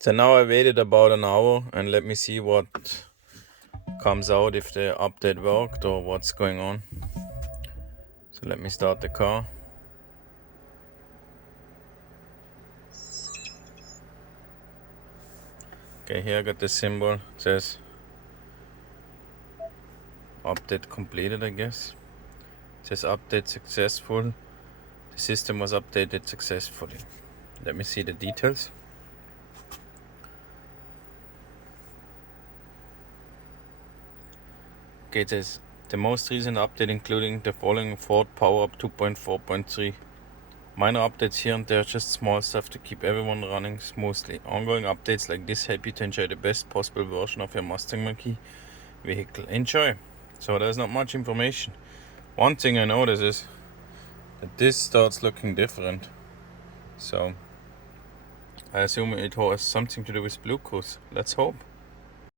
So now I waited about an hour and let me see what comes out, if the update worked or what's going on. So let me start the car. Okay, here I got the symbol. It says update completed, I guess. It says update successful. The system was updated successfully. Let me see the details. Okay, it says the most recent update including the following: Ford Power Up 2.4.3. Minor updates here and there, just small stuff to keep everyone running smoothly. Ongoing updates like this help you to enjoy the best possible version of your Mustang Mach vehicle. Enjoy! So there's not much information. One thing I notice is that this starts looking different. So I assume it has something to do with Bluetooth. Let's hope.